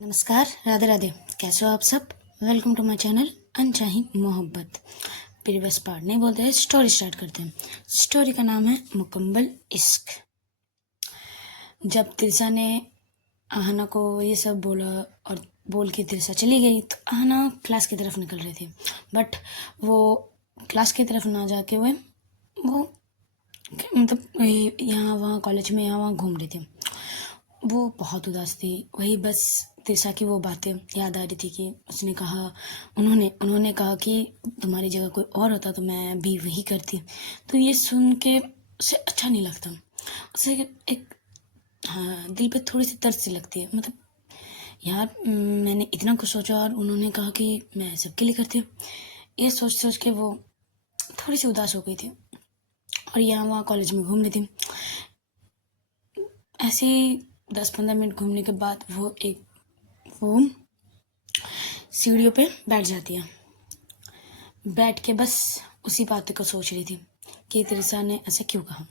नमस्कार, राधे राधे। कैसे हो आप सब? वेलकम टू माय चैनल अनचाही मोहब्बत। प्रीवियस पार्ट नहीं बोलते हैं, स्टोरी स्टार्ट करते हैं। स्टोरी का नाम है मुकम्मल इश्क। जब तिरसा ने आहना को ये सब बोला और बोल के तिरसा चली गई तो आहना क्लास की तरफ निकल रही थी, बट वो क्लास की तरफ ना जाके वो मतलब यहाँ वहाँ कॉलेज में यहाँ वहाँ घूम रही थी। वो बहुत उदास थी। वही बस तिरसा की वो बातें याद आ रही थी कि उसने कहा उन्होंने कहा कि तुम्हारी जगह कोई और होता तो मैं भी वही करती। तो ये सुन के उसे अच्छा नहीं लगता। उसे एक दिल पे थोड़ी सी तरस सी लगती है। मतलब यार, मैंने इतना कुछ सोचा और उन्होंने कहा कि मैं सबके लिए करती हूँ। ये सोच सोच के वो थोड़ी सी उदास हो गई थी और यहाँ वहाँ कॉलेज में घूम रही थी। ऐसे ही 10-15 मिनट घूमने के बाद वो सीढ़ियों पे बैठ जाती है। बैठ के बस उसी बात को सोच रही थी कि तिरसा ने ऐसे क्यों कहा।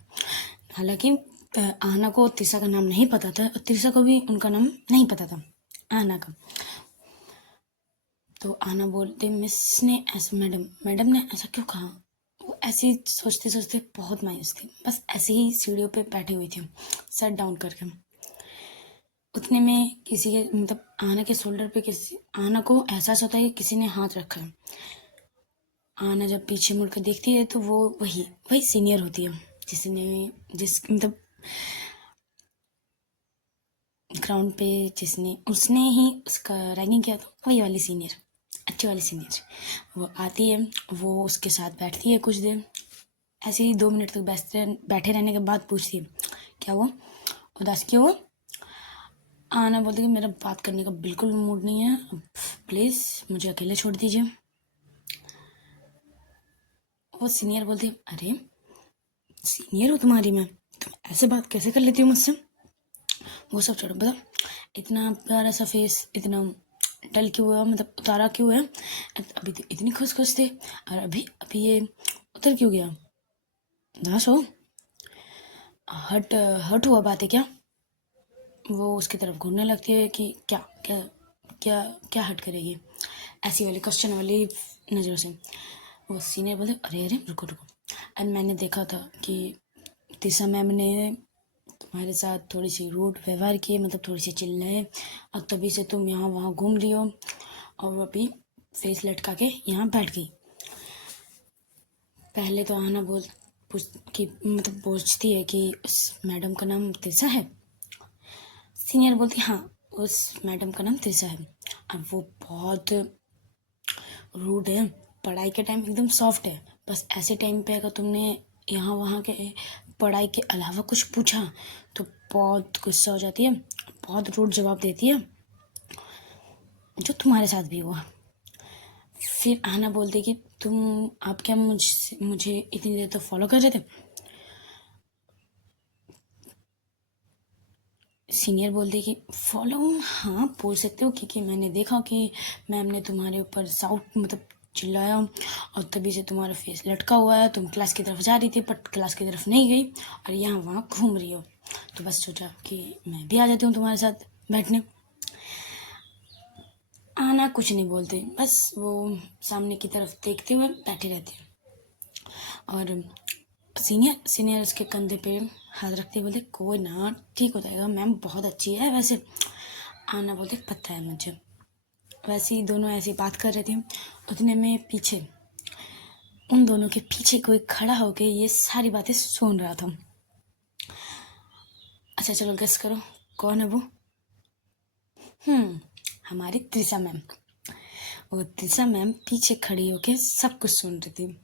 हालांकि आहना को तिरसा का नाम नहीं पता था और तिरसा को भी उनका नाम नहीं पता था, आहना का। तो आहना बोलती, मिस ने ऐसा मैडम ने ऐसा क्यों कहा। वो ऐसे ही सोचते सोचते बहुत मायूस थी। बस ऐसे ही सीढ़ियों पे बैठी हुई थी, सर डाउन करके। उतने में किसी के मतलब आहना के शोल्डर पे आहना को एहसास होता है कि किसी ने हाथ रखा है। आहना जब पीछे मुड़ कर देखती है तो वो वही सीनियर होती है जिस मतलब ग्राउंड पे उसने ही उसका रैगिंग किया था। वही वाली सीनियर, अच्छी वाली सीनियर। वो आती है, वो उसके साथ बैठती है कुछ देर। ऐसे ही 2 मिनट तक बैठे रहने के बाद पूछती है, क्या वो उदास क्यों हो। आना बोलती है, मेरा बात करने का बिल्कुल मूड नहीं है, प्लीज़ मुझे अकेले छोड़ दीजिए। वो सीनियर बोलती है, अरे सीनियर हो तुम्हारी मैं, तुम ऐसे बात कैसे कर लेती हो मुझसे। वो सब छोड़ो, बता इतना प्यारा सा फेस इतना डल क्यों हुआ, मतलब उतारा क्यों है। अभी तो इतनी खुश खुश थे और अभी अभी ये उतर क्यों गया। दास हो, हट हट हुआ बात है क्या। वो उसकी तरफ घूरने लगती है कि क्या क्या क्या क्या हट करेगी, ऐसी वाली क्वेश्चन वाली नज़रों से। वो सीनियर बोले, अरे अरे रुको रुको, एंड मैंने देखा था कि तिरसा मैम ने तुम्हारे साथ थोड़ी सी रूड व्यवहार किए, मतलब थोड़ी सी चिल्लाए और तभी से तुम यहाँ वहाँ घूम रही हो और वो अभी फेस लटका के यहाँ बैठ गई। पहले तो आना मतलब पूछती है कि उस मैडम का नाम तिरसा है। सीनियर बोलती, हाँ उस मैडम का नाम तिरसा है। अब वो बहुत रूड है, पढ़ाई के टाइम एकदम सॉफ्ट है, बस ऐसे टाइम पे अगर तुमने यहाँ वहाँ के पढ़ाई के अलावा कुछ पूछा तो बहुत गुस्सा हो जाती है, बहुत रूड जवाब देती है, जो तुम्हारे साथ भी हुआ। फिर आना बोलती कि आप क्या मुझे इतनी देर तक फॉलो कर रहे थे। सीनियर बोलते कि फॉलो, हाँ बोल सकते हो, क्योंकि मैंने देखा कि मैम ने तुम्हारे ऊपर साउट मतलब चिल्लाया और तभी से तुम्हारा फेस लटका हुआ है। तुम क्लास की तरफ जा रही थी बट क्लास की तरफ नहीं गई और यहाँ वहाँ घूम रही हो, तो बस सोचा कि मैं भी आ जाती हूँ तुम्हारे साथ बैठने। आना कुछ नहीं बोलते, बस वो सामने की तरफ देखते हुए बैठी रहती है। और सीनियर उसके कंधे पे हाथ रखते बोलते, कोई ना ठीक हो जाएगा, मैम बहुत अच्छी है वैसे। आना बोलते, पता है मुझे। वैसे ही दोनों ऐसी बात कर रहे थे, उतने में पीछे उन दोनों के पीछे कोई खड़ा होकर ये सारी बातें सुन रहा था। अच्छा चलो गेस करो कौन है वो। हमारी त्रिशा मैम। वो त्रिशा मैम पीछे खड़ी होकर सब कुछ सुन रही थी।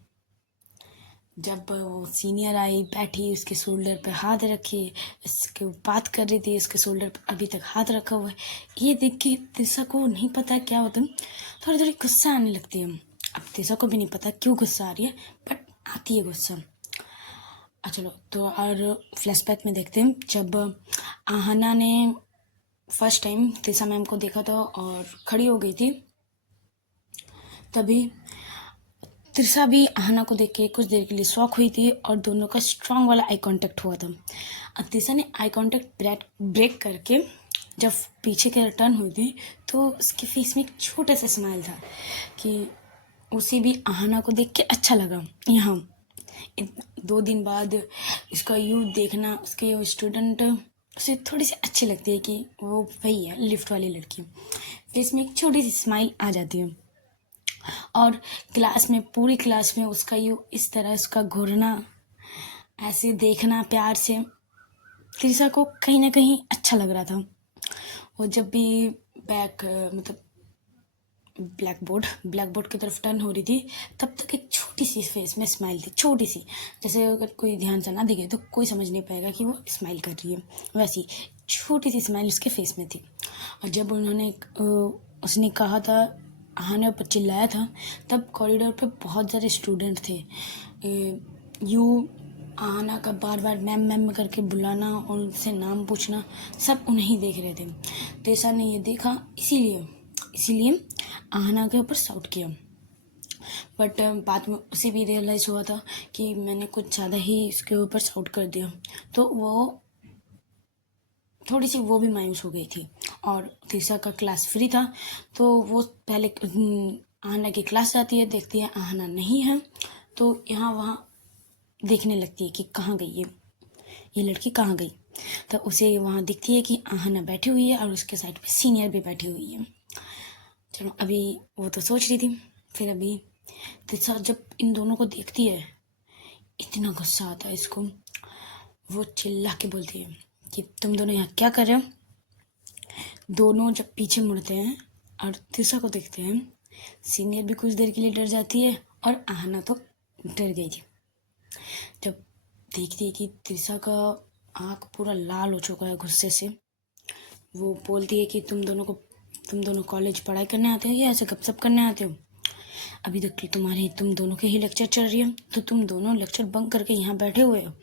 जब वो सीनियर आई, बैठी, उसके शोल्डर पे हाथ रखे, इसके बात कर रही थी, उसके शोल्डर पे अभी तक हाथ रखा हुआ है। ये देख के तिरसा को नहीं पता क्या होता, थोड़ी थोड़ी गुस्सा आने लगती है। अब तिरसा को भी नहीं पता क्यों गुस्सा आ रही है, बट आती है गुस्सा। चलो तो और फ्लैशबैक में देखते हैं, जब आहना ने फर्स्ट टाइम तिरसा मैम को देखा था और खड़ी हो गई थी, तभी तिरसा भी आहना को देख के कुछ देर के लिए शॉक हुई थी और दोनों का स्ट्रांग वाला आई कांटेक्ट हुआ था। तिरसा ने आई कांटेक्ट ब्रेक करके जब पीछे के टर्न हुई थी तो उसके फेस में एक छोटा सा स्माइल था कि उसे भी आहना को देख के अच्छा लगा। यहाँ 2 दिन बाद इसका यूथ देखना, उसके स्टूडेंट उसे थोड़ी सी अच्छी लगती है कि वो वही है लिफ्ट वाली लड़की, फेस में एक छोटी सी स्माइल आ जाती है। और क्लास में, पूरी क्लास में उसका यूँ इस तरह उसका घूरना, ऐसे देखना प्यार से, त्रिशा को कहीं ना कहीं अच्छा लग रहा था। वो जब भी मतलब ब्लैक बोर्ड की तरफ टर्न हो रही थी तब तक एक छोटी सी फेस में स्माइल थी, छोटी सी, जैसे अगर कोई ध्यान से ना दिखे तो कोई समझ नहीं पाएगा कि वो स्माइल कर रही है, वैसी छोटी सी स्माइल उसके फेस में थी। और जब उसने कहा था, आहना पर चिल्लाया था, तब कॉरिडोर पे बहुत सारे स्टूडेंट थे। आहना का बार बार मैम मैम करके बुलाना और उनसे नाम पूछना, सब उन्हें देख रहे थे। त्रिशा ने ये देखा, इसीलिए आहना के ऊपर शाउट किया। बट बाद में उसे भी रियलाइज़ हुआ था कि मैंने कुछ ज़्यादा ही इसके ऊपर शाउट कर दिया, तो वो थोड़ी सी वो भी मायूस हो गई थी। और त्रिशा का क्लास फ्री था तो वो पहले आहना की क्लास जाती है, देखती है आहना नहीं है तो यहाँ वहाँ देखने लगती है कि कहाँ गई ये लड़की कहाँ गई। तो उसे वहाँ दिखती है कि आहना बैठी हुई है और उसके साइड पे सीनियर भी बैठी हुई है। चलो अभी वो तो सोच रही थी, फिर अभी त्रिशा जब इन दोनों को देखती है इतना गुस्सा आता है इसको, वो चिल्ला के बोलती है कि तुम दोनों यहाँ क्या कर रहे हो। दोनों जब पीछे मुड़ते हैं और त्रिशा को देखते हैं, सीनियर भी कुछ देर के लिए डर जाती है और आहना तो डर गई थी। जब देखती है कि त्रिशा का आँख पूरा लाल हो चुका है गुस्से से, वो बोलती है कि तुम दोनों कॉलेज पढ़ाई करने आते हो या ऐसे गपशप करने आते हो। अभी तक तुम दोनों के ही लेक्चर चल रही है, तो तुम दोनों लेक्चर बंक करके यहाँ बैठे हुए हो,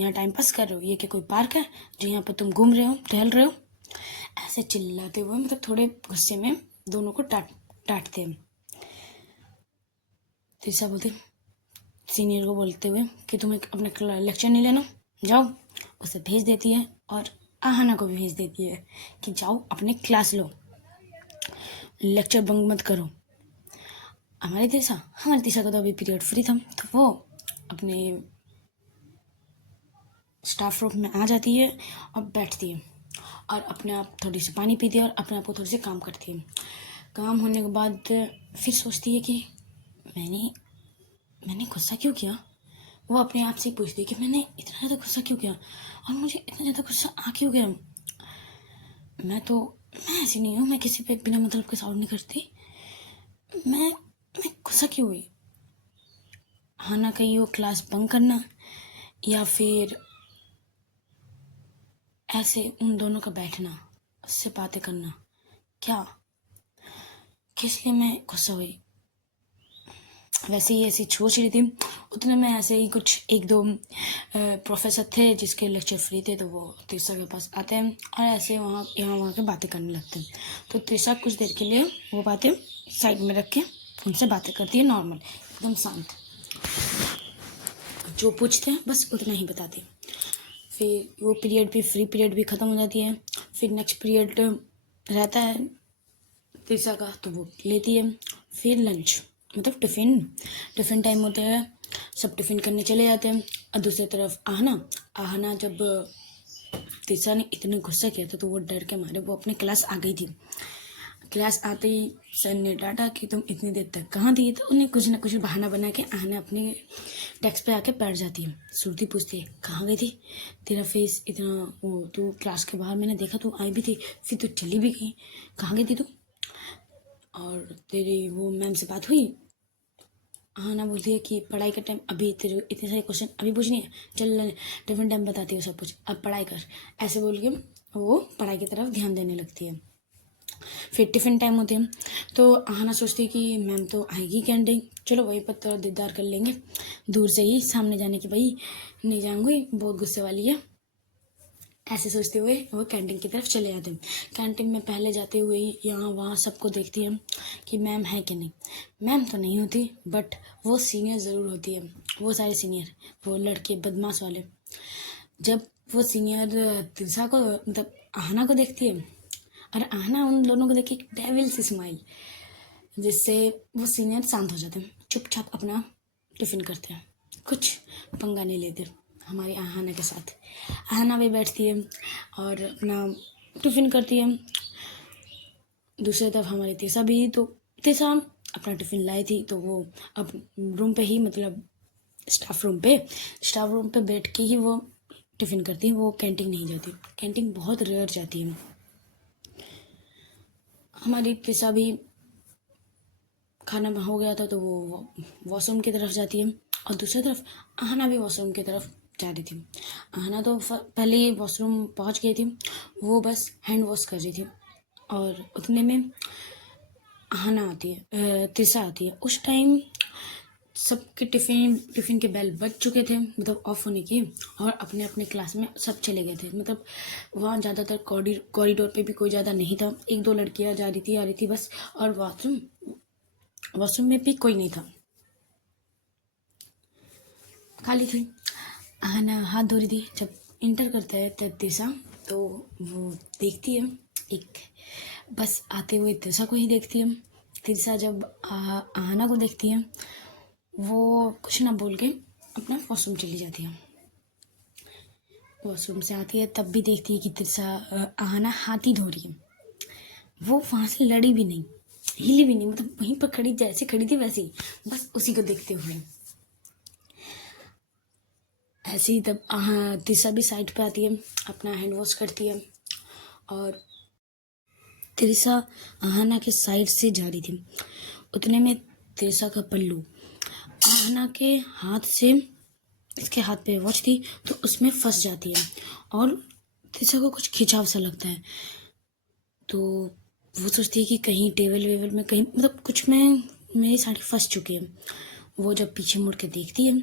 यहाँ टाइम पास कर रहे हो। ये क्या कोई पार्क है जो यहाँ पर तुम घूम रहे हो, टहल रहे हो। ऐसे चिल्लाते हुए, मतलब थोड़े गुस्से में दोनों को डांटते हैं। त्रिशा बोलती सीनियर को बोलते हुए कि तुम्हें अपना लेक्चर नहीं लेना, जाओ। उसे भेज देती है और आहना को भी भेज देती है कि जाओ अपने क्लास लो, लेक्चर बंक मत करो। हमारी दिशा का तो अभी पीरियड फ्री था, तो वो अपने स्टाफ रूम में आ जाती है और बैठती है और अपने आप थोड़ी सी पानी पीती है और अपने आप को थोड़ी सी काम करती है। काम होने के बाद फिर सोचती है कि मैंने गुस्सा क्यों किया। वो अपने आप से पूछती है कि मैंने इतना ज़्यादा गुस्सा क्यों किया और मुझे इतना ज़्यादा गुस्सा आ क्यों गया। मैं ऐसी नहीं हूँ, मैं किसी पे बिना मतलब के साउंड नहीं करती। मैं गुस्सा क्यों हुई। आहना कहीं वो क्लास बंक करना या फिर ऐसे उन दोनों का बैठना, उससे बातें करना, क्या किस लिए मैं गुस्सा हुई। वैसे ही ऐसी सोच रही थी, उतने में ऐसे ही कुछ 1-2 प्रोफेसर थे जिसके लेक्चर फ्री थे, तो वो त्रिशा के पास आते हैं और ऐसे वहाँ के बातें करने लगते हैं। तो त्रिशा कुछ देर के लिए वो बातें साइड में रख के उनसे बातें करती है, नॉर्मल एकदम शांत, जो पूछते हैं बस उतना ही बताती है। फिर वो पीरियड भी, फ्री पीरियड भी ख़त्म हो जाती है। फिर नेक्स्ट पीरियड रहता है त्रिशा का, तो वो लेती है। फिर लंच, मतलब टिफ़िन टाइम होता है, सब टिफ़िन करने चले जाते हैं। और दूसरी तरफ आहना जब त्रिशा ने इतने गुस्सा किया था तो वो डर के मारे वो अपने क्लास आ गई थी। क्लास आते ही सर ने डांटा कि तुम इतनी देर तक कहाँ थी, तो उन्हें कुछ ना कुछ बहाना बना के आहना अपने डेस्क पे आके बैठ जाती है। श्रुति पूछती है कहाँ गई थी, तेरा फेस इतना वो, तू क्लास के बाहर मैंने देखा तू आई भी थी, फिर तू चली भी गई, कहाँ गई थी तू, और तेरी वो मैम से बात हुई। आहना बोलती है कि पढ़ाई का टाइम, अभी तेरे इतने सारे क्वेश्चन अभी पूछनी है, चल टिफिन टाइम बताती है सब कुछ, अब पढ़ाई कर, ऐसे बोल के वो पढ़ाई की तरफ ध्यान देने लगती है। फिर टिफ़िन टाइम होते हैं तो आहना सोचती है कि मैम तो आएगी कैंटीन, चलो वहीं पर थोड़ा दीदार कर लेंगे दूर से ही, सामने जाने की भाई नहीं जाऊँगी, बहुत गुस्से वाली है। ऐसे सोचते हुए वो कैंटीन की तरफ चले जाते हैं। कैंटीन में पहले जाते हुए ही यहाँ वहाँ सबको देखती है कि मैम है कि नहीं। मैम तो नहीं होती, बट वो सीनियर ज़रूर होती है, वो सारे सीनियर, वो लड़के बदमाश वाले। जब वो सीनियर त्रिशा को, मतलब आहना को देखती है और आहना उन दोनों को देख के एक डेविल सी स्माइल, जिससे वो सीनियर शांत हो जाते हैं, चुपचाप अपना टिफ़िन करते हैं, कुछ पंगा नहीं लेते हमारी आहना के साथ। आहना भी बैठती है और अपना टिफ़िन करती है। दूसरी तरफ हमारी तीसा भी, तो तीसा अपना टिफ़िन लाई थी, तो वो अब रूम पे ही, मतलब स्टाफ रूम पे बैठ के ही वो टिफ़िन करती है। वो कैंटीन नहीं जाती, कैंटीन बहुत रेयर जाती है। हमारी तीसा भी खाना हो गया था तो वो वॉशरूम की तरफ जाती है और दूसरी तरफ आहना भी वॉशरूम की तरफ जा रही थी। आहना तो पहले ही वॉशरूम पहुंच गई थी, वो बस हैंड वॉश कर रही थी और उतने में आहना आती है, तीसा आती है। उस टाइम सबके टिफ़िन के बेल बज चुके थे, मतलब ऑफ होने की, और अपने अपने क्लास में सब चले गए थे। मतलब वहाँ ज़्यादातर कॉरिडोर पे भी कोई ज़्यादा नहीं था, एक दो लड़कियाँ जा रही थी आ रही थी बस, और वॉशरूम में भी कोई नहीं था, खाली थी। आहना हाथ धो रही थी, जब इंटर करता है तब तीसा, तो वो देखती है एक बस आते हुए तीसा को ही देखती है। तीसा जब आहना को देखती है, वो कुछ ना बोल के अपना वॉशरूम चली जाती है। वॉशरूम से आती है तब भी देखती है कि तीसा आहना हाथ ही धो रही है। वो वहाँ से लड़ी भी नहीं, हिली भी नहीं, मतलब वहीं पर खड़ी, जैसे खड़ी थी वैसे ही, बस उसी को देखते हुए। ऐसे ही तब तीसा भी साइड पे आती है, अपना हैंड वॉश करती है और तीसा आहना के साइड से जा रही थी। उतने में तीसा का पल्लू आहना के हाथ से, इसके हाथ पे वॉच थी तो उसमें फंस जाती है और तीसा को कुछ खिंचाव सा लगता है, तो वो सोचती है कि कहीं टेबल वेबल में कहीं, मतलब कुछ में मेरी साड़ी फंस चुकी है। वो जब पीछे मुड़ के देखती है,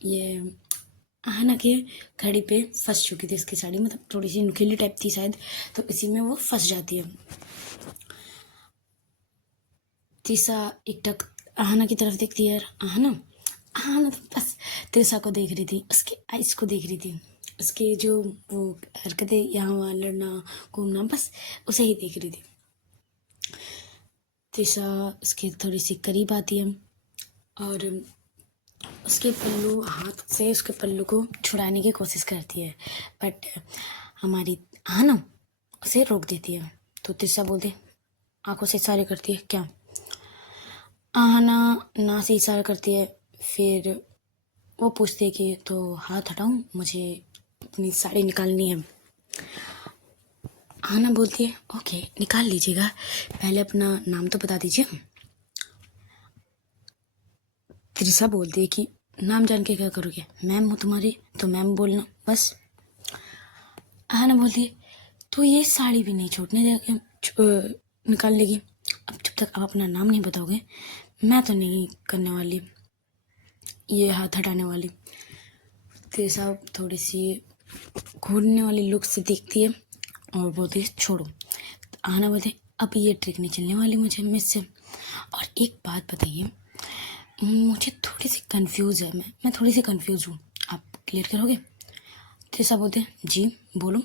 ये आहना के घड़ी पे फंस चुकी थी इसकी साड़ी, मतलब थोड़ी सी नुकीली टाइप थी शायद, तो इसी में वो फंस जाती है। तीसा एकटक आहना की तरफ देखती है, आहना तो बस तीसा को देख रही थी, उसके आइज को देख रही थी, उसके जो वो हरकतें, यहाँ वहाँ लड़ना घूमना, बस उसे ही देख रही थी। तीसा उसके थोड़ी सी करीब आती है और उसके पल्लू, हाथ से उसके पल्लू को छुड़ाने की कोशिश करती है, बट हमारी आहना उसे रोक देती है। तो तीसा बोलती, आंखों से इशारे करती है, क्या? आहना ना से इशारा करती है। फिर वो पूछती है कि तो हाथ हटाऊं, मुझे अपनी साड़ी निकालनी है। आहना बोलती है, ओके निकाल लीजिएगा, पहले अपना नाम तो बता दीजिए। त्रिशा बोलती है कि नाम जान के क्या करोगे, मैम हो तुम्हारी तो मैम बोलना बस। आहना बोलती है, तो ये साड़ी भी नहीं छोड़ने देगी, निकाल लेगी। अब जब तक आप अपना नाम नहीं बताओगे, मैं तो नहीं करने वाली ये हाथ हटाने वाली। त्रिशा थोड़ी सी घूरने वाली लुक से देखती है और बोलती है, छोड़ो। आहना बोलती है, अब ये ट्रिक नहीं चलने वाली मुझे मुझसे। और एक बात बताइए, मुझे थोड़ी सी कंफ्यूज है, मैं थोड़ी सी कंफ्यूज हूँ, आप क्लियर करोगे? त्रिशा बोलते हैं, जी बोलो।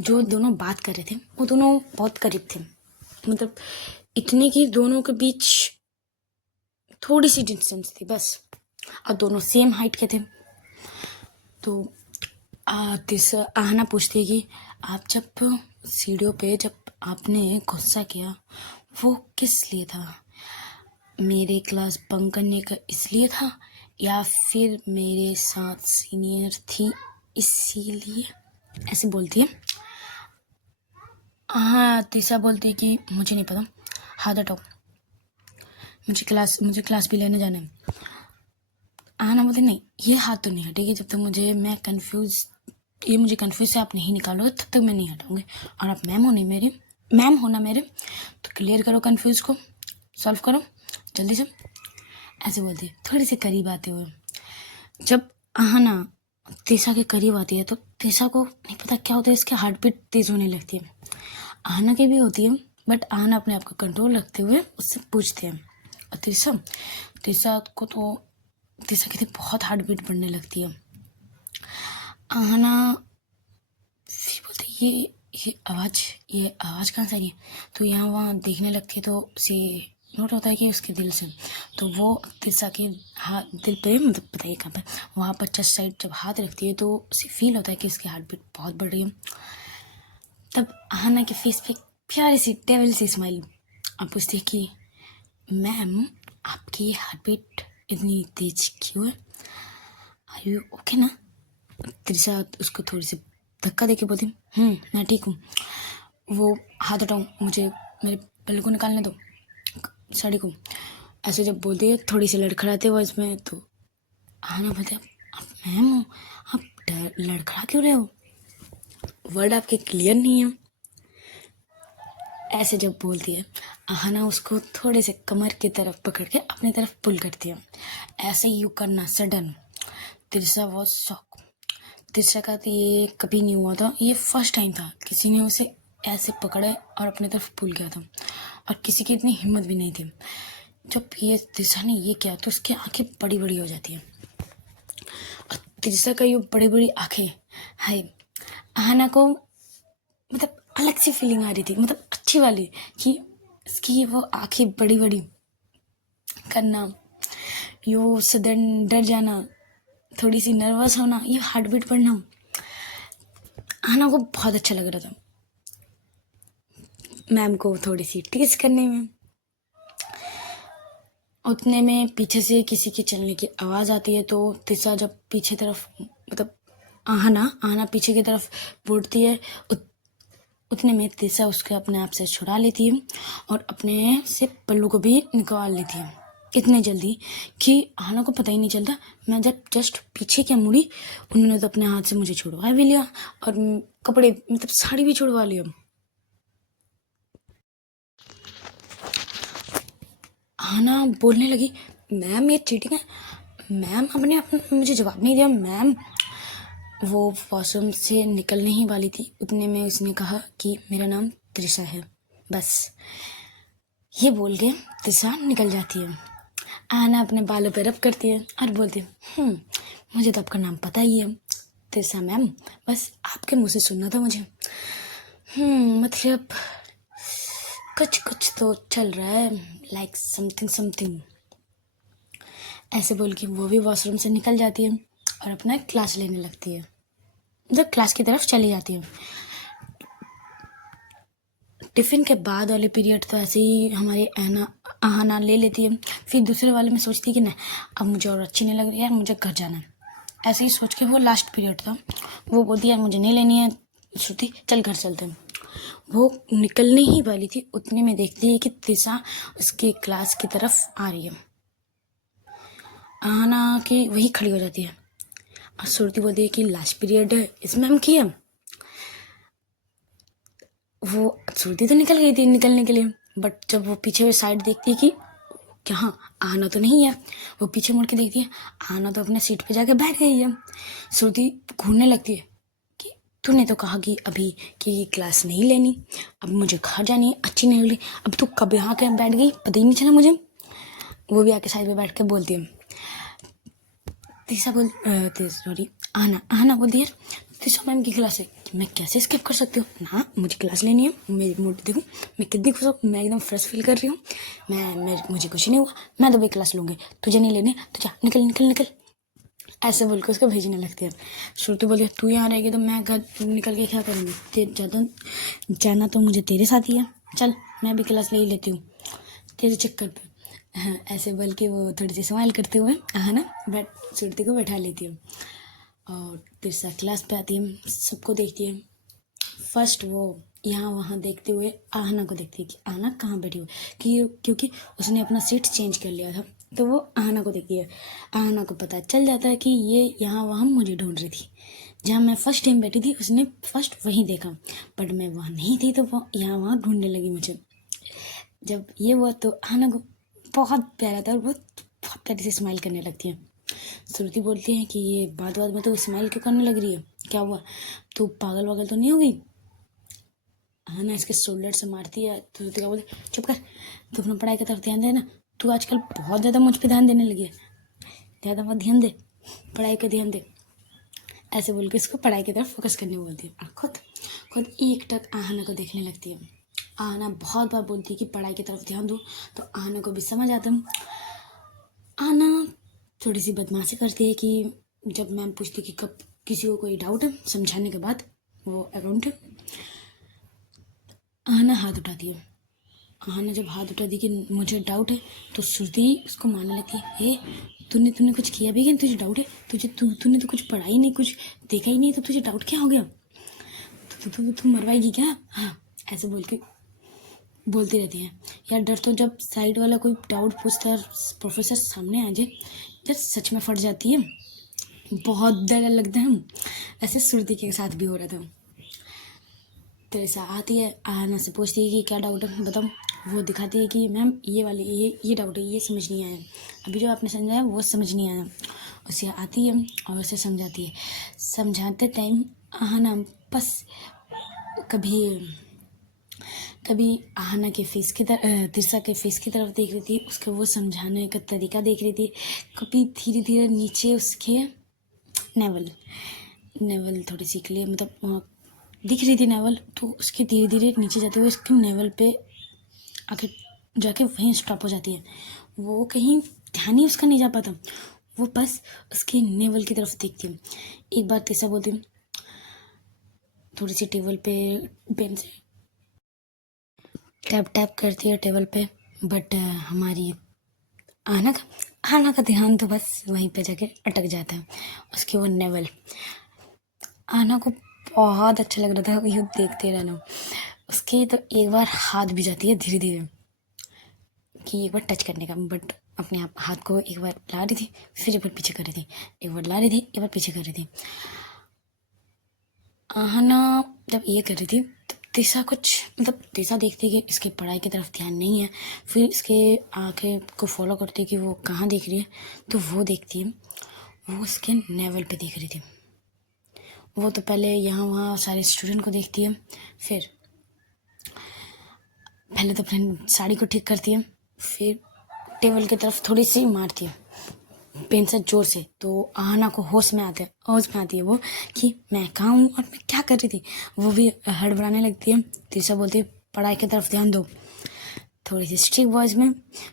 जो दोनों बात कर रहे थे वो दोनों बहुत करीब थे, मतलब इतने कि दोनों के बीच थोड़ी सी डिस्टेंस थी बस, और दोनों सेम हाइट के थे। तो आहना पूछती है कि आप जब सीढ़ियों पे जब आपने गुस्सा किया वो किस लिए था? मेरे क्लास बंक करने का इसलिए था या फिर मेरे साथ सीनियर थी इसीलिए? ऐसे बोलती है। हाँ, तीसा बोलती है कि मुझे नहीं पता, हाथ हटाओ, मुझे क्लास भी लेने जाना है। आहना बोलती नहीं, ये हाथ तो नहीं हटेगी जब तक मुझे कंफ्यूज से आप नहीं निकालोगे तब तक मैं नहीं हटाऊंगी। और आप मैम होना मेरे, तो क्लियर करो कंफ्यूज को, सॉल्व करो जल्दी से। ऐसे बोलती है थोड़ी सी करीब आते हुए। जब आहना तीसा के करीब आती है तो तीसा को नहीं पता क्या होता है, इसके हार्ट बीट तेज होने लगती है। आहना की भी होती है, बट आहना अपने आप को कंट्रोल रखते हुए उससे पूछते हैं। और तीसा की तो बहुत हार्ट बीट बढ़ने लगती है। आहना फिर बोलती है, ये ये आवाज़ कहाँ से आई है? तो यहाँ वहाँ देखने लगती है तो उसे नोट होता है कि उसके दिल से, तो वो तिरसा के हाथ दिल पे, मतलब बताइए कहाँ पे, वहाँ पर चेस्ट साइड जब हाथ रखती है तो उसे फील होता है कि उसकी हार्ट बीट बहुत बढ़ रही है। तब आहना के फेस पे प्यारी सी डेविल सी स्माइल। अब पूछती है कि मैम, आपकी हार्ट बीट इतनी तेज क्यों है? आर यू ओके ना? त्रिशा उसको थोड़ी सी धक्का देके बोलती, मैं ठीक हूँ। वो हाथ हटाऊँ, मुझे मेरे पल्लू को निकालने दो, साड़ी को। ऐसे जब बोलती है, थोड़ी सी लड़खड़ाते हुए इसमें, तो आहना बोलते, आप मैम हो, आप लड़खड़ा क्यों रहे हो? वर्ड आपके क्लियर नहीं है। ऐसे जब बोलती है, आहना उसको थोड़े से कमर की तरफ पकड़ के अपनी तरफ पुल करती है। ऐसे यू करना सडन। तिरसा वॉज शॉक। तिरसा का तो ये कभी नहीं हुआ था, ये फर्स्ट टाइम था किसी ने उसे ऐसे पकड़े और अपनी तरफ पुल किया था, और किसी की इतनी हिम्मत भी नहीं थी। जब ये तिरसा ने ये किया तो उसकी आंखें बड़ी बड़ी हो जाती हैं, और तिरसा का ये बड़ी बड़ी आंखें, हाय, आहना को मतलब अलग सी फीलिंग आ रही थी, मतलब अच्छी वाली, कि इसकी वो आंखें बड़ी बड़ी करना, यो सडन डर जाना, थोड़ी सी नर्वस होना, ये हार्ट बीट बढ़ना, आहना को बहुत अच्छा लग रहा था मैम को थोड़ी सी टीज करने में। उतने में पीछे से किसी के चलने की आवाज़ आती है, तो तिरसा जब पीछे तरफ, मतलब आहना पीछे की तरफ मुड़ती है, उतने में तिरसा उसके अपने आप से छुड़ा लेती है और अपने से पल्लू को भी निकाल लेती है इतने जल्दी कि आहना को पता ही नहीं चलता। मैं जब जस्ट पीछे क्या मुड़ी, उन्होंने तो अपने हाथ से मुझे छुड़वा भी लिया और कपड़े, मतलब साड़ी भी छुड़वा लिया। आहना बोलने लगी, मैम ये चीटिंग है। मैम आपने मुझे जवाब नहीं दिया मैम। वो वॉशरूम से निकलने ही वाली थी, उतने में उसने कहा कि मेरा नाम त्रिशा है। बस ये बोल के त्रिशा निकल जाती है। आहना अपने बालों पे रब करती है और बोलती है, मुझे तो आपका नाम पता ही है, त्रिशा मैम, बस आपके मुँह से सुनना था मुझे। मतलब कुछ कुछ तो चल रहा है, लाइक समथिंग समथिंग। ऐसे बोल के वो भी वॉशरूम से निकल जाती है और अपना क्लास लेने लगती है, जब क्लास की तरफ चली जाती है। टिफ़िन के बाद वाले पीरियड तो ऐसे ही हमारी आहना ले लेती है, फिर दूसरे वाले में सोचती है कि नहीं, अब मुझे और अच्छी नहीं लग रही है, मुझे घर जाना है। ऐसे ही सोच के, वो लास्ट पीरियड था, वो बोलती है मुझे नहीं लेनी है छुट्टी, चल घर चलते हैं। वो निकलने ही वाली थी, उतने में देखती है कि तिशा उसके क्लास की तरफ आ रही है। आहना की वही खड़ी हो जाती है और सुरती बोलती है कि लास्ट पीरियड है, इसमें हम किए। वो सुरती तो निकल गई थी निकलने के लिए, बट जब वो पीछे हुए साइड देखती है कि यहाँ आहना तो नहीं है, वो पीछे मुड़ के देखती है, आहना तो अपने सीट पे जाके बैठ गई है। सुरती घूरने लगती है कि तूने तो कहा कि अभी कि क्लास नहीं लेनी, अब मुझे घर जानी है, अच्छी नहीं लग रही, अब तू कब यहाँ के बैठ गई, पता ही नहीं चला मुझे। वो भी आके साइड पे बैठ के बोलती है, सॉरी, आहना बोलती है, तीसरा मैम की क्लास है, मैं कैसे स्किप कर सकती हूँ ना, मुझे क्लास लेनी है, मेरी मूड देखो, मैं कितनी खुश हूँ, मैं एकदम फ्रेश फील कर रही हूँ, मुझे कुछ नहीं हुआ, मैं तो भी क्लास लूँगी, तुझे नहीं लेनी तो जा, निकल निकल निकल। ऐसे बोल के उसको भेजने लगती है। श्रुति बोली, तू यहाँ रहेगी तो मैं घर निकल के क्या करूँगी, जाना तो मुझे तेरे साथ ही है, चल मैं भी क्लास ले ही लेती हूँ तेरे चक्कर पे। हाँ, ऐसे बोल के वो थोड़ी सी स्माइल करते हुए ना श्रुति को बैठा लेती है और तिरसा क्लास पे आती है, सबको देखती है। फर्स्ट वो यहाँ वहाँ देखते हुए आहना को देखती है कि आहना कहाँ बैठी हुई, क्योंकि उसने अपना सीट चेंज कर लिया था, तो वो आहना को देखती है। आहना को पता चल जाता है कि ये यहाँ वहाँ मुझे ढूंढ रही थी, जहाँ मैं फर्स्ट टाइम बैठी थी उसने फर्स्ट वहीं देखा, बट मैं वहाँ नहीं थी तो वो यहाँ वहाँ ढूंढने लगी मुझे। जब ये हुआ तो आहना को बहुत प्यारा था और बहुत प्यारी से स्माइल करने लगती है। श्रुति बोलती है कि ये बात में तो स्माइल क्यों करने लग रही है, क्या हुआ, तू पागल वागल तो नहीं हो गई? ना इसके शोल्डर से मारती है तो श्रुति क्या बोलती, चुप कर, तू अपना पढ़ाई की तरफ ध्यान दे ना, तू आजकल बहुत ज़्यादा मुझ पर ध्यान देने लगी है, ज़्यादा मत ध्यान दे, पढ़ाई का ध्यान दे। ऐसे बोल के इसको पढ़ाई की तरफ फोकस करने बोलती है। खुद खुद एकटक आहना को देखने लगती है। आहना बहुत बार बोलती है कि पढ़ाई की तरफ ध्यान दो, तो आहना को भी समझ आता है। आहना थोड़ी सी बदमाशी करती है कि जब मैम पूछती कि कब किसी को कोई डाउट है, समझाने के बाद वो अकाउंट है, आहना हाथ उठाती है। आहना जब हाथ उठाती कि मुझे डाउट है, तो श्रुति उसको मारने लगती है। हे, तूने कुछ किया भी क्या? तुझे डाउट है? तूने तो कुछ पढ़ा ही नहीं, कुछ देखा ही नहीं, तो तुझे डाउट क्या हो गया? तू मरवाएगी क्या? हाँ, ऐसे बोल के बोलती रहती है। यार डर तो जब साइड वाला कोई डाउट पूछता है, प्रोफेसर सामने आ जाए, जब सच में फट जाती है, बहुत डर लगता है। ऐसे श्रुति के साथ भी हो रहा था। तेरेसा आती है, आहना से पूछती है कि क्या डाउट है, बताओ। वो दिखाती है कि मैम ये डाउट है, ये समझ नहीं आया, अभी जो आपने समझाया वो समझ नहीं आया। उसे आती है और उसे समझाती है। समझाते टाइम आहना बस कभी आहना के फेस की तरफ, तिरसा के फेस की तरफ देख रही थी, उसके वो समझाने का तरीका देख रही थी। कभी धीरे धीरे नीचे उसके नेवल थोड़ी सी क्लियर, मतलब दिख रही थी नेवल, तो उसके धीरे धीरे नीचे जाते हुए उसके नेवल पे आके जाके वहीं स्टॉप हो जाती है। वो कहीं ध्यान ही उसका नहीं जा पाता, वो बस उसके नेवल की तरफ देखती है। एक बार तिरसा बोलती है, थोड़ी सी टेबल पे पेन से टैप टैप करती है टेबल पे, बट हमारी आहना का ध्यान तो बस वहीं पे जाके अटक जाता है। उसकी वो नेवल, आहना को बहुत अच्छा लग रहा था ये देखते रहना। उसकी तो एक बार हाथ भी जाती है धीरे धीरे कि एक बार टच करने का, बट अपने आप हाथ को एक बार ला रही थी, फिर एक बार पीछे कर रही थी, एक बार ला रही थी, एक बार पीछे कर रही थी। आहना जब ये कर रही थी तो तिरसा देखती कि इसकी पढ़ाई की तरफ ध्यान नहीं है, फिर इसके आंखें को फॉलो करती कि वो कहाँ देख रही है, तो वो देखती है वो उसके नेवल पे देख रही थी। वो तो पहले यहाँ वहाँ सारे स्टूडेंट को देखती है, फिर पहले तो अपनी साड़ी को ठीक करती है, फिर टेबल की तरफ थोड़ी सी मारती है पेन से जोर से, तो आहना को होश में आती है वो कि मैं कहाँ हूँ और मैं क्या कर रही थी। वो भी हड़बड़ाने लगती है। तीसरा बोलती है पढ़ाई की तरफ ध्यान दो, थोड़ी सी स्ट्रिक्ट वॉइस में।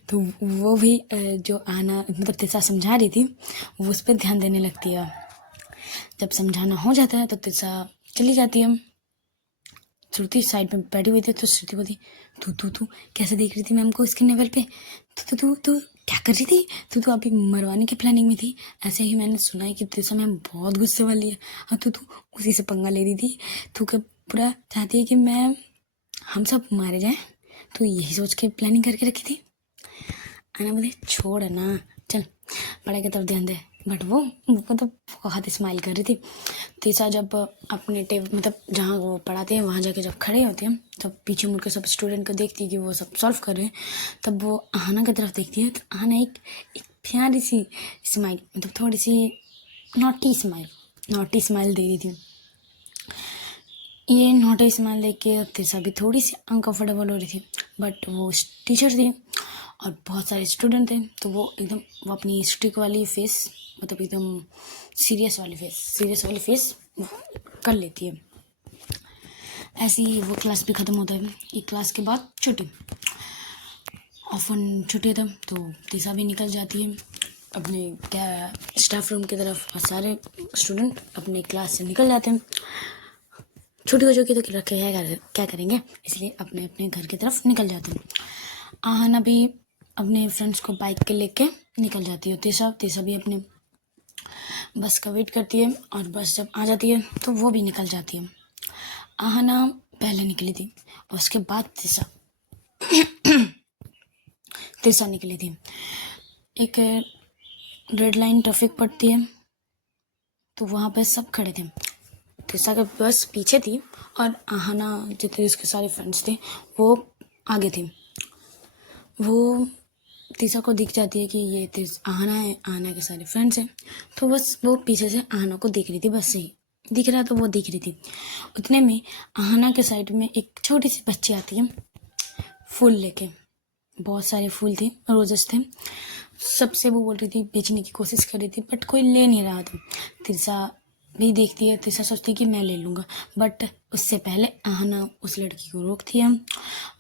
तो वो भी जो आहना मतलब तीसरा समझा रही थी वो उस पर ध्यान देने लगती है। जब समझाना हो जाता है तो तीसरा चली जाती है। श्रुति साइड में बैठी हुई थी, तो श्रुति बोलती तू कैसे देख रही थी मैम को इसके लेवल पे? तू क्या कर रही थी? तू अभी मरवाने की प्लानिंग में थी। ऐसे ही मैंने सुना है कि तिरसा मैम बहुत गुस्से वाली है, और तू उसी से पंगा ले रही थी। तू क्या पूरा चाहती है कि मैं हम सब मारे जाए? तो यही सोच के प्लानिंग करके रखी थी। आना बोले छोड़ ना, चल पढ़ाई की तरफ ध्यान दे। बट वो तो बहुत स्माइल कर रही थी। तीसरा जब अपने मतलब जहाँ वो पढ़ाते हैं वहाँ जाके जब खड़े होते हैं, तब पीछे मुड़ के सब स्टूडेंट को देखती है कि वो सब सॉल्व कर रहे हैं, तब वो आहना की तरफ देखती है। तो आहना एक प्यारी सी स्माइल, मतलब थोड़ी सी नॉटी स्माइल दे रही थी। ये नॉटी स्माइल देख के तीसरा भी थोड़ी सी अनकम्फर्टेबल हो रही थी, बट वो टीचर थी और बहुत सारे स्टूडेंट थे, तो वो अपनी स्ट्रिक वाली फेस, मतलब एकदम सीरियस वाली फेस कर लेती है। ऐसे ही वो क्लास भी ख़त्म होता है। एक क्लास के बाद छुट्टी, ऑफन छुट्टी था, तो तीसरा भी निकल जाती है अपने स्टाफ रूम की तरफ, और सारे स्टूडेंट अपने क्लास से निकल जाते हैं। छुट्टी हो चुकी तो क्या करेंगे, इसलिए अपने अपने घर की तरफ निकल जाते हैं। आहना भी अपने फ्रेंड्स को बाइक के लेके निकल जाती है। तीसरा भी अपने बस का वेट करती है, और बस जब आ जाती है तो वो भी निकल जाती है। आहना पहले निकली थी और उसके बाद तीसरा निकली थी। एक रेड लाइन ट्रैफिक पड़ती है, तो वहाँ पे सब खड़े थे। तीसरा का बस पीछे थी और आहना जितने उसके सारे फ्रेंड्स थे वो आगे थे। वो तीसरा को दिख जाती है कि ये आहना है, आहना के सारे फ्रेंड्स हैं, तो बस वो पीछे से आहना को देख रही थी, बस सही दिख रहा तो वो दिख रही थी। उतने में आहना के साइड में एक छोटी सी बच्ची आती है फूल लेके, बहुत सारे फूल थे, रोजेस थे, सबसे वो बोल रही थी, बेचने की कोशिश कर रही थी, बट कोई ले नहीं रहा था। भी देखती है, तीसरा सोचती है कि मैं ले लूँगा, बट उससे पहले आहना उस लड़की को रोकती है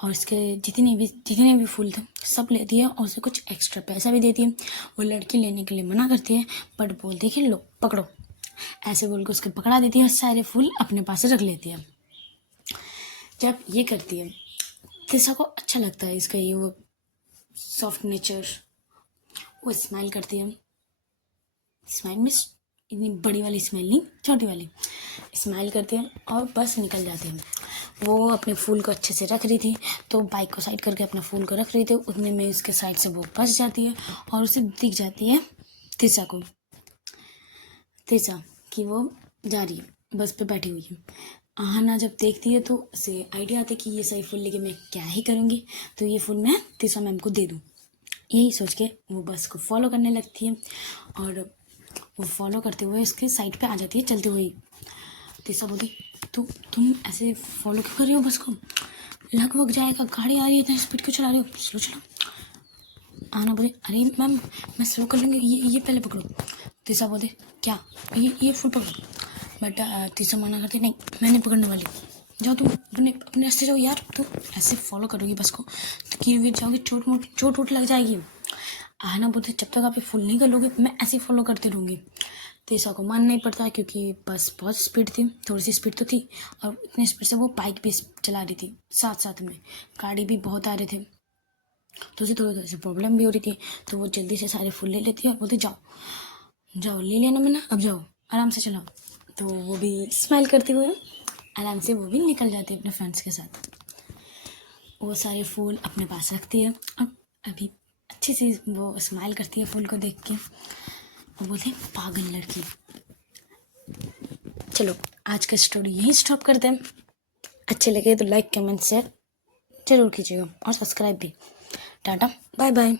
और उसके जितने भी फूल थे सब लेती है और उसे कुछ एक्स्ट्रा पैसा भी देती है। वो लड़की लेने के लिए मना करती है, बट बोलती है कि लो पकड़ो, ऐसे बोल के उसके पकड़ा देती है और सारे फूल अपने पास रख लेती है। जब ये करती है तीसरा को अच्छा लगता है इसका ये वो सॉफ्ट नेचर। वो स्माइल करती है, स्माइल में इतनी बड़ी वाली स्माइल नहीं, छोटी वाली स्माइल करती है और बस निकल जाती है। वो अपने फूल को अच्छे से रख रही थी, तो बाइक को साइड करके अपना फूल को रख रही थी, उतने में उसके साइड से वो फंस जाती है और उसे दिख जाती है तीसा को, तीसा कि वो जा रही है, बस पे बैठी हुई है। आहना जब देखती है तो उसे आइडिया आता है कि ये सही फूल लेके मैं क्या ही करूँगी, तो ये फूल मैं तीसा मैम को दे दूँ। यही सोच के वो बस को फॉलो करने लगती है और वो फॉलो करते हुए उसके साइड पे आ जाती है चलते हुए। तीसा बोलती तुम ऐसे फॉलो क्यों कर रही हो बस को, लगभग जाएगा, गाड़ी आ रही है, इतना स्पीड क्यों चला रही हो, स्लो चलो। आना बोले अरे मैम मैं स्लो कर लूँगी, ये पहले पकड़ो। तीसा बोलते क्या, ये फुल पकड़ो, बट तीसा मना करती नहीं मैं नहीं पकड़ने वाली, जाओ तुम अपने रास्ते जाओ यार, तुम ऐसे फॉलो करोगी बस को तो गिर जाओगी, चोट वोट लग जाएगी। आहना बोलते जब तक आप ये फुल नहीं कर लोगे मैं ऐसे ही फॉलो करती रहूँगी। तीसा को मान नहीं पड़ता क्योंकि बस बहुत स्पीड थी, थोड़ी सी स्पीड तो थी और इतनी स्पीड से वो बाइक भी चला रही थी, साथ साथ में गाड़ी भी बहुत आ रहे थे, तो उसे थोड़ी सी प्रॉब्लम भी हो रही थी। तो वो जल्दी से सारे फूल ले लेती है और बोलती जाओ ले लेना मैंने, अब जाओ आराम से चलाओ। तो वो भी स्माइल करते हुए आराम से वो भी निकल जाती है अपने फ्रेंड्स के साथ। वो सारे फूल अपने पास रखती है और अभी अच्छी से वो स्माइल करती है फूल को देख के। वो बोलते हैं पागल लड़की। चलो आज का स्टोरी यहीं स्टॉप करते हैं। अच्छे लगे तो लाइक कमेंट शेयर जरूर कीजिएगा और सब्सक्राइब भी। Tata bye bye.